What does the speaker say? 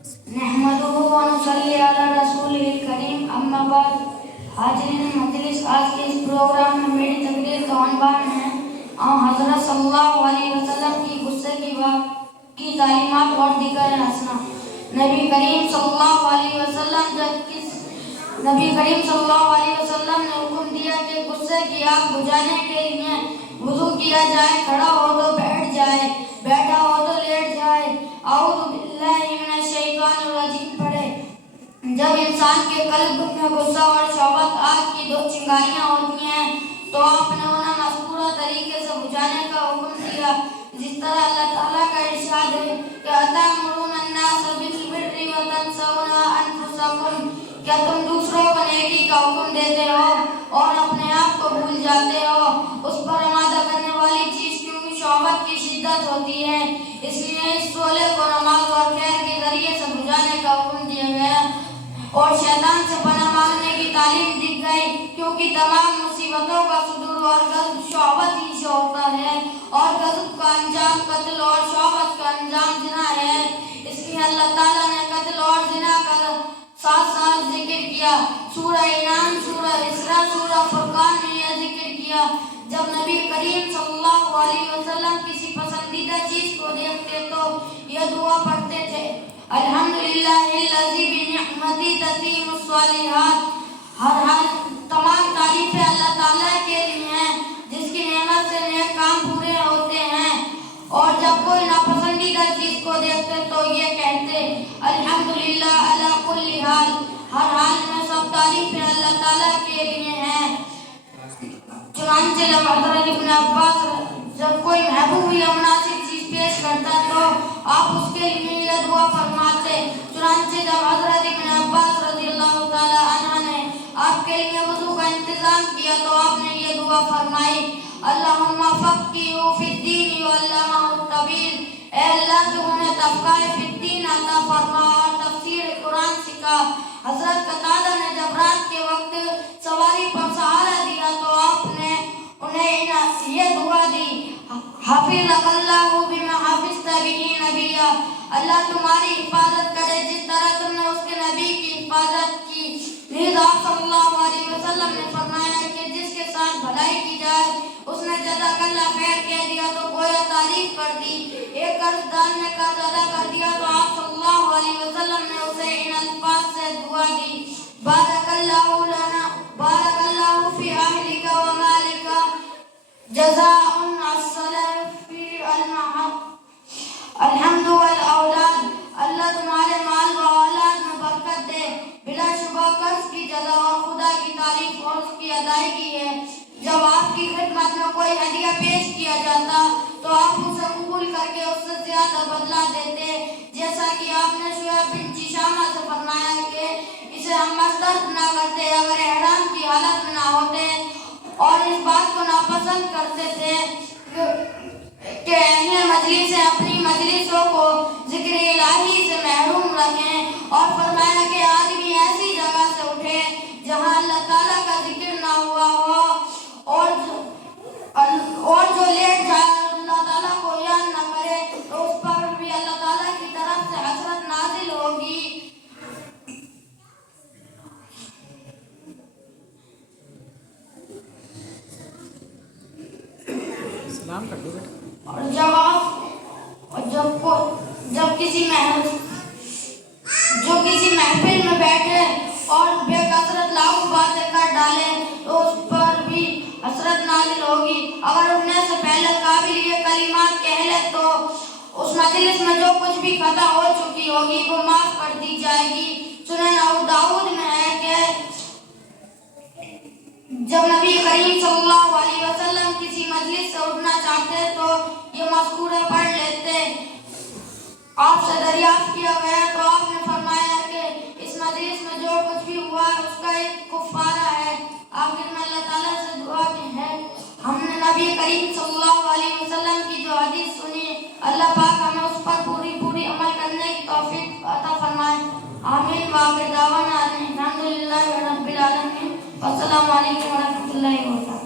नहमदुहु व नुसल्ली अला रसूलिल करीम अम्मा बाद। हाज़िरीन मजलिस, आज के इस प्रोग्राम में मेरी तकरीर का उन्वान है हज़रत सल्लल्लाहु अलैहि वसल्लम की गुस्से की बात की तालीमात और दीगर हसना। नबी करीम सल्लल्लाहु अलैहि वसल्लम ने हुक्म दिया कि गुस्से की आग बुझाने के लिए वुज़ू किया जाए, खड़ा हो तो बैठ जाए, बैठा हो तो लेट जाए, औज़ु बिल्लाहि मिनश शैतानिर रजीम पढ़े। जब इंसान के कल्ब में गुस्सा और शौकत आग की दो चिंगारियां होती हैं तो आपने उन्हें मज़कूरा तरीके से बुझाने का हुक्म दिया, जिस तरह अल्लाह ताला का इरशाद है कि अतामुरून अन्नास बिल बिर्रि व तंसौना अनफुसकुम, क्या तुम दूसरों को नेकी का हुक्म देते हो और अपने आप को भूल जाते हो। उस पर आमादा करने वाली चीज क्योंकि शौकत की शिद्दत होती है, इसलिए इस शोले को नमाज और खैर के जरिए से बुझाने का हुक्म दिया गया और शैतान से पनाह मांगने की तालीम दी गई, क्योंकि तमाम मुसीबतों का सुदूर और गज़ब शौकत ही से होता है और गज़ब का अंजाम कत्ल और शौकत का अंजाम जिना है। इसलिए अल्लाह ताला ने कत्ल और जिना का साथ साथ जिक्र किया। सूरह इनाम, सूरह इसरा, सूरह फुरकान में यह जिक्र किया। जब नबी करीम सल्लल्लाहु अलैहि वसल्लम किसी पसंदीदा चीज को देखते तो यह दुआ पढ़ते थे, अल्हम्दुलिल्लाहिल्लज़ी बिनिअमतिही ततीमुस सालिहात। हर हाल तमाम तारीफें अल्लाह ताला के लिए हैं जिसकी नेमत से नेक काम पूरे होते हैं। और जब कोई नापसंदीदा चीज को देखते तो ये कहते, अल्हम्दुलिल्लाह अला कुल्ली हाल। हर हाल में सब तारीफें अल्लाह ताला के लिए हैं। चुनांचे जब हज़रत इब्न अब्बास जब कोई महबूब या मुनासिब चीज पेश करता तो आप उसके लिए यह दुआ फरमाते। चुनांचे जब हज़रत इब्न अब्बास रज़ियल्लाहु ताला अन्हु ने आपके लिए वुज़ू का इंतजाम किया तो आपने ये दुआ फरमाई, अल्लाहुम्मा फ़क़्क़िहु फ़िद्दीन व अल्लमहु तवील। ऐ अल्लाह तू उन्हें तफ़क़्क़े फ़िद्दीन अता फरमा और तफ़सीर कुरान सिखा। हज़रत कतादा ने जब रात के वक्त सवारी पर सहारा दिया तो आपने उन्हें ये दुआ दी, हाफ़िज़कल्लाहु बिमा हाफ़िज़्ता बिही नबिय्या। अल्लाह तुम्हारी हिफाजत करे जिस तरह तुमने उसके नबी की हिफाजत की। नीज़ आप सल्लल्लाहु अलैहि वसल्लम ने फरमाया कि जिसके साथ भलाई की जाए उसने जज़ाकल्लाह खैर कह दिया तो गोया तारीफ कर दी। एक कर्जदार ने कर्ज अदा कर दिया तो आप सल्लल्लाहु अलैहि वसल्लम ने उसे इन अल्फाज से दुआ दी, बारकल्लाहु लना बारकल्लाहु फी अहलिका व मालिका जज़ाउन अस्सलाफी अलमहब अलहम्दु वल औलाद। अल्लाह तुम्हारे माल व औलाद में बरकत दे। बिला शुबा कर्ज की जज़ा और खुदा की तारीफ और उसकी अदायगी है। जब आपकी खिदमत में कोई हदिया पेश किया जाता तो आप उसे कबूल करके उससे ज्यादा बदला देते, जैसा कि आपने शुएब बिन जिशामा से फरमाया कि इसे हम मस्तर्द न करते अगर एहराम की हालत में ना होते और इस बात को नापसंद करते थे कि अहले मजलिस अपनी मजलिसों को जिक्र इलाही से महरूम रखें। और फरमाया कि आदमी ऐसी जगह से उठे जहां अल्लाह ताला का जिक्र ना हुआ हो और जो लेट जाए अल्लाह ताला को याद न करे तो उस पर भी अल्लाह ताला की तरफ से हसरत नाजिल होगी। सलाम कर दो बेटा। और किसी महफिल में बैठे और बेकसरत लाऊ बातें कर डाले तो उस पर भी हसरत नाजिल होगी। अगर उठने से पहले काबिल ये कलिमात कह ले तो उस मजलिस में जो कुछ भी खता हो चुकी होगी वो माफ कर दी जाएगी। सुनन अबू दाऊद में है कि जब नबी करीम सल्लल्लाहु अलैहि वसल्लम किसी मजलिस से उठना चाहते तो ये मज़कूरा पढ़ लेते। आपसे दरियाफ्त किया गया तो आपने फरमाया कि इस मजलिस में जो कुछ भी हुआ उसका एक कुफ़ारा है। आखिर में अल्लाह ताला से दुआ की है, हमने नबी करीम सल्लल्लाहु अलैहि वसल्लम की जो हदीस सुनी अल्लाह पाक हमें उस पर पूरी अमल करने की तौफीक अता फरमाए। आमीन। व आखिर दावाना अल्हम्दुलिल्लाहि रब्बिल आलमीन। अस्सलामु अलैकुम व रहमतुल्लाहि व बरकातहू।